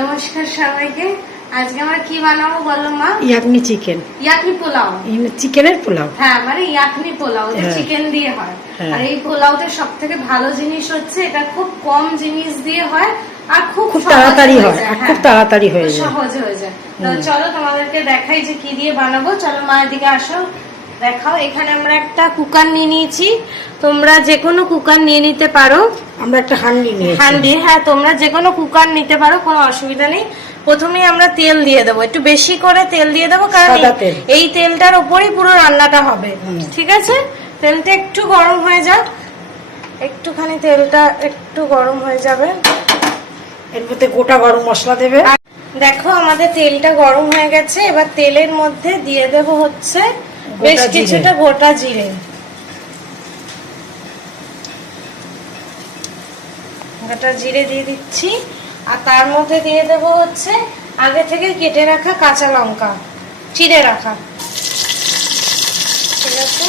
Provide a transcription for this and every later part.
নমস্কার সবাইকে। আজকে আমরা কি বানাবো বলো মা? ইয়াকনি চিকেন। ইয়াকনি পোলাও। চিকেনের পোলাও। হ্যাঁ, মানে ইয়াকনি পোলাও যে চিকেন দিয়ে হয়। আর এই পোলাওতে সবথেকে ভালো জিনিস হচ্ছে এটা খুব কম জিনিস দিয়ে হয় আর খুব তাড়াতাড়ি হয়, খুব তাড়াতাড়ি হয়ে যায়, সহজে হয়ে যায়। তো চলো তোমাদেরকে দেখাই যে কি দিয়ে বানাবো। চলো মা এদিকে আসো, দেখাও। এখানে আমরা একটা কুকার নিয়ে নিয়েছি, তোমরা যে কোনো কুকার নিয়ে নিতে পারো। আমরা একটা হান্ডি নিয়েছি। হান্ডি, হ্যাঁ তোমরা যে কোনো কুকার নিতে পারো, কোনো অসুবিধা নেই। প্রথমেই আমরা তেল দিয়ে দেবো, একটু বেশি করে তেল দিয়ে দেবো, কারণ এই তেলটার উপরেই পুরো রান্নাটা হবে। ঠিক আছে, তেলটা একটু গরম হয়ে যাক, একটুখানি তেলটা একটু গরম হয়ে যাবে। এর মধ্যে গোটা গরম মশলা দেবে। দেখো আমাদের তেলটা গরম হয়ে গেছে, এবার তেলের মধ্যে দিয়ে দেব হচ্ছে বেশ কিছুটা গোটা জিরে। গোটা জিরে দিয়ে দিচ্ছি, আর তার মধ্যে দিয়ে দেব হচ্ছে আগে থেকে কেটে রাখা কাঁচা লঙ্কা, চিড়ে রাখা। ঠিক আছে,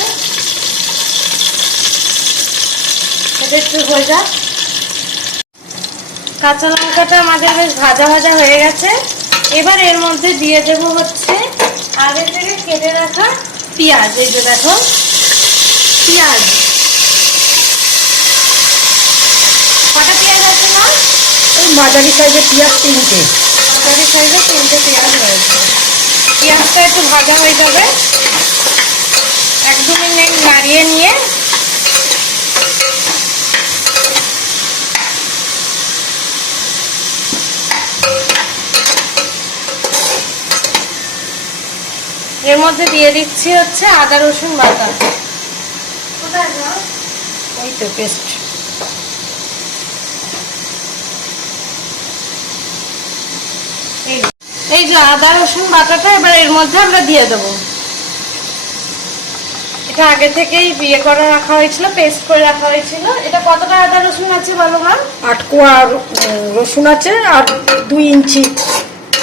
এটা একটু হয়ে যাক। কাঁচা লঙ্কাটা আমাদের বেশ ভাজা ভাজা হয়ে গেছে। এবার এর মধ্যে দিয়ে দেব হচ্ছে আগে থেকে কেটে রাখা পেঁয়াজ। এই যে দেখো পেঁয়াজ, কটা পেঁয়াজ আছে না? ওই মাঝারি সাইজের পেঁয়াজ তিনটে। মাঝারি সাইজের তিনটে পেঁয়াজ রয়েছে। পেঁয়াজটা একটু ভাজা হয়ে যাবে, এক দু মিনিট নাড়িয়ে নিয়ে এর মধ্যে দিয়ে দিচ্ছি হচ্ছে আদা রসুন বাটা। ওই তো পেস্ট। এই যে আদা রসুন বাটাটা এবার এর মধ্যে আমরা দিয়ে দেবো। এটা আগে থেকেই বিয়ে করে রাখা হয়েছিল, পেস্ট করে রাখা হয়েছিল। এটা কতটা আদা রসুন আছে বলো মা? 8 কোয়া রসুন আছে আর 2 ইঞ্চি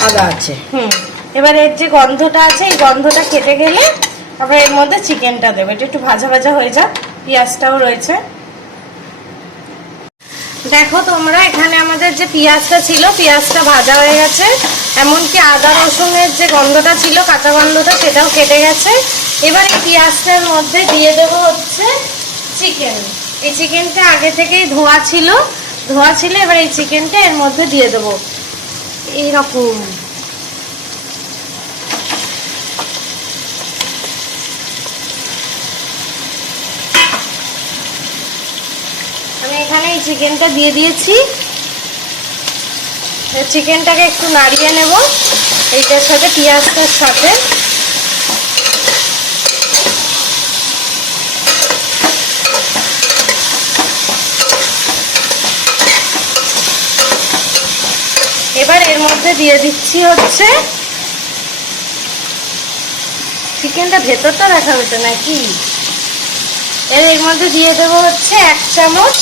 আদা আছে। এবার এর যে গন্ধটা আছে, এই গন্ধটা কেটে গেলে আবার এর মধ্যে চিকেনটা দেবো। এটা একটু ভাজা ভাজা হয়ে যাক, পেঁয়াজটাও রয়েছে। দেখো তোমরা, এখানে আমাদের যে পেঁয়াজটা ছিল, পেঁয়াজটা ভাজা হয়ে গেছে, এমনকি আদা রসুনের যে গন্ধটা ছিল, কাঁচা গন্ধটা, সেটাও কেটে গেছে। এবার এই পেঁয়াজটার মধ্যে দিয়ে দেবো হচ্ছে চিকেন। এই চিকেনটা আগে থেকেই ধোয়া ছিল। এবার এই চিকেনটা এর মধ্যে দিয়ে দেবো এইরকম। আমি এখানে এই চিকেনটা দিয়ে দিয়েছি। চিকেনটাকে একটু নাড়িয়ে নেব এইটার সাথে, পেঁয়াজটার সাথে। এবার এর মধ্যে দিয়ে দিচ্ছি হচ্ছে, চিকেনটা ভেতরটা দেখা হতো নাকি, এর মধ্যে দিয়ে দেবো হচ্ছে 1 চামচ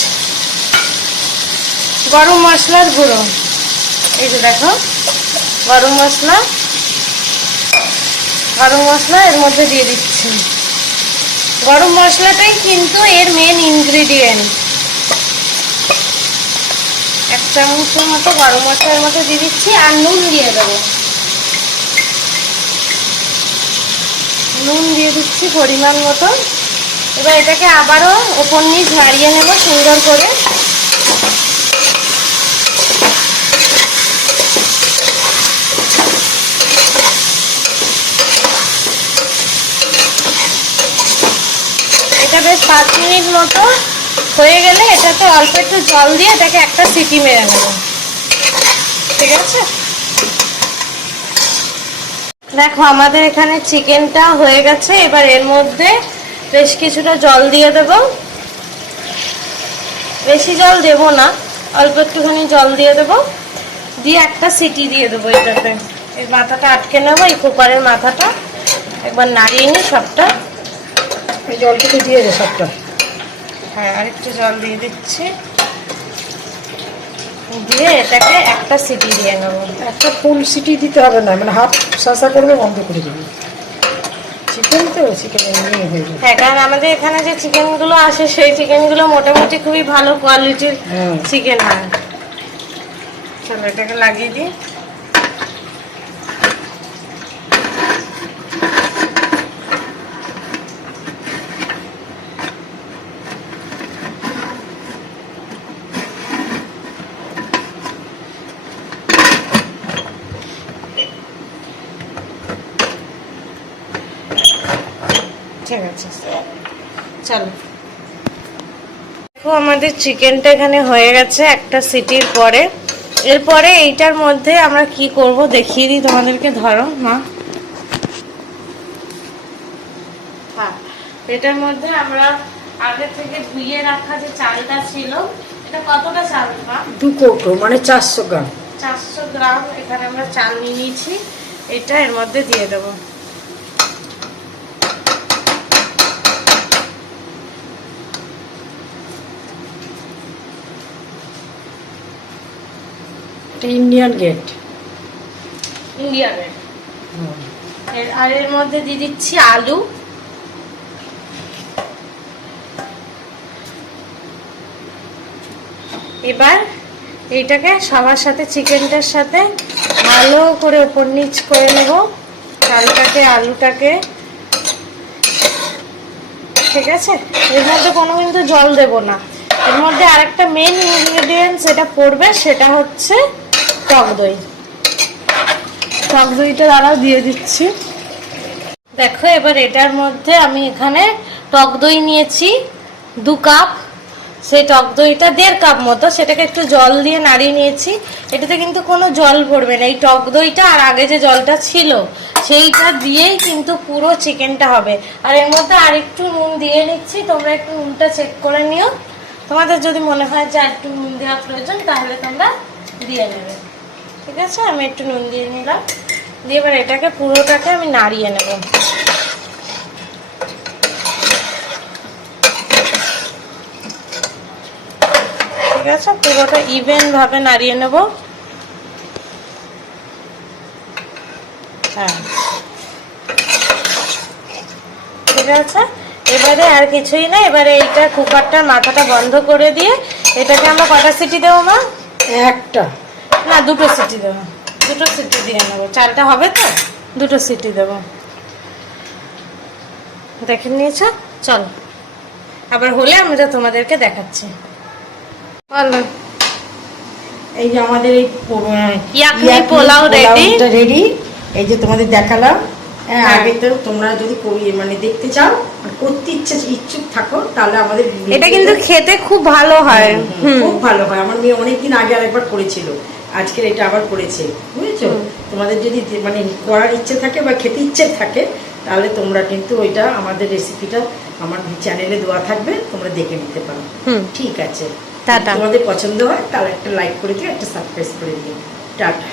গরম মশলার গুঁড়ো। এই যে দেখো গরম মশলা এর মধ্যে দিয়ে দিচ্ছি। গরম মশলাটাই কিন্তু এর মেন ইনগ্রিডিয়েন্ট। 1 চামচের মতো গরম মশলার মধ্যে দিয়ে দিচ্ছি, আর নুন দিয়ে দেবো। নুন দিয়ে দিচ্ছি পরিমাণ মতো। এবার এটাকে আবারও ওপর নিচ নাড়িয়ে নেব সুন্দর করে। এটা বেশ 5 মিনিট মতো হয়ে গেলে এটাতে অল্প একটু জল দিয়ে এটাকে একটা সিটি মেরে নেব। ঠিক আছে, দেখো আমাদের এখানে চিকেনটা হয়ে গেছে। এবার এর মধ্যে বেশ কিছুটা জল দিয়ে দেব। বেশি জল দেব না, অল্প একটুখানি জল দিয়ে দেব, দিয়ে একটা সিটি দিয়ে দেবো এটাতে। এই মাথাটা আটকে নেবো, এই কুকারের মাথাটা একবার নাড়িয়ে নিই সবটা। এই জলটুকু দিয়ে দে সবটা। হ্যাঁ, আরেকটু জল দিয়ে দিচ্ছি, দিয়ে এটাকে একটা সিটি দিয়ে নেবো। একটা ফুল সিটি দিতে হবে না, মানে হাফ শাসা করবে, বন্ধ করে দেবে। চিকেন তো চিকেন এমনি হয়ে যাবে। হ্যাঁ, কারণ আমাদের এখানে যে চিকেনগুলো আসে সেই চিকেনগুলো মোটামুটি খুবই ভালো কোয়ালিটির চিকেন হয়। চলো এটাকে লাগিয়ে দিই। ঠিক আছে, চলো। দেখো আমাদের চিকেনটা এখানে হয়ে গেছে একটা সিটির পরে। এরপরে এইটার মধ্যে আমরা কি করব দেখিয়ে দিই তোমাদেরকে। ধরো মা, হ্যাঁ, এটার মধ্যে আমরা আগে থেকে ধুয়ে রাখা যে চালটা ছিল, এটা কতটা চাল মা? 2 কৌটো, মানে 400 গ্রাম। 400 গ্রাম এখানে আমরা চাল নিয়ে নিয়েছি। এটা এর মধ্যে দিয়ে দেবো। Indian gate. ইন্ডিয়ানের। আর এর মধ্যে দিয়ে দিচ্ছি আলু। এবার এইটাকে সবার সাথে, চিকেনটার সাথে ভালো করে ওপর নিচ করে নেব, চালটাকে আলুটাকে। ঠিক আছে, এর মধ্যে কোনো কিন্তু জল দেব না। এর মধ্যে আরেকটা মেন ইনগ্রেডিয়েন্টস এটা পড়বে, সেটা হচ্ছে টক দই। টক দইটা দ্বারাও দিয়ে দিচ্ছি। দেখো এবার এটার মধ্যে আমি এখানে টক দই নিয়েছি 2 কাপ। সেই টক দইটা 1.5 কাপ মতো, সেটাকে একটু জল দিয়ে নাড়িয়ে নিয়েছি। এটাতে কিন্তু কোনো জল পড়বে না, এই টক দইটা আর আগে যে জলটা ছিল সেইটা দিয়েই কিন্তু পুরো চিকেনটা হবে। আর এর মধ্যে আর একটু নুন দিয়ে নিচ্ছি, তোমরা একটু নুনটা চেক করে নিও। তোমাদের যদি মনে হয় যে একটু নুন দেওয়া প্রয়োজন তাহলে তোমরা দিয়ে নেবে। ঠিক আছে, আমি একটু নুন দিয়ে নিলাম। দিয়ে এবার এটাকে পুরোটাকে আমি নাড়িয়ে নেব। ঠিক আছে, পুরোটা ইভেন ভাবে নাড়িয়ে নেব। হ্যাঁ, ঠিক আছে। এবারে আর কিছুই না, এবারে এইটা কুকারটার মাথাটা বন্ধ করে দিয়ে এটাকে আমরা কটা সিটি দেবো মা? একটা না, 2টো সিটি দেবো। 2টো সিটি দিয়ে নেবো, চালটা হবে তো। 2টো সিটি দেবো। দেখে নিয়েছ? চল, আবার হলে আমরা তোমাদেরকে দেখাচ্ছি। বলো। এই যে আমাদের এই ইয়াকনি পোলাও রেডি। এই যে তোমাদের দেখালাম। হ্যাঁ, হ্যাঁ। আগে তো তোমরা যদি মানে দেখতে চাও, করতে ইচ্ছুক থাকো, তাহলে আমাদের এটা কিন্তু খেতে খুব ভালো হয়। খুব ভালো হয়। আমার মেয়ে অনেকদিন আগে আরেকবার করেছিল, আজকের এটা আবার করেছে, বুঝেছো? তোমাদের যদি মানে করার ইচ্ছে থাকে বা খেতে ইচ্ছে থাকে, তাহলে তোমরা কিন্তু ওইটা আমাদের রেসিপিটা আমার চ্যানেলে দেওয়া থাকবে, তোমরা দেখে নিতে পারো। ঠিক আছে, টাটা। তোমাদের পছন্দ হয় তাহলে একটা লাইক করে দিও, একটা সাবস্ক্রাইব করে দিও। টাটা।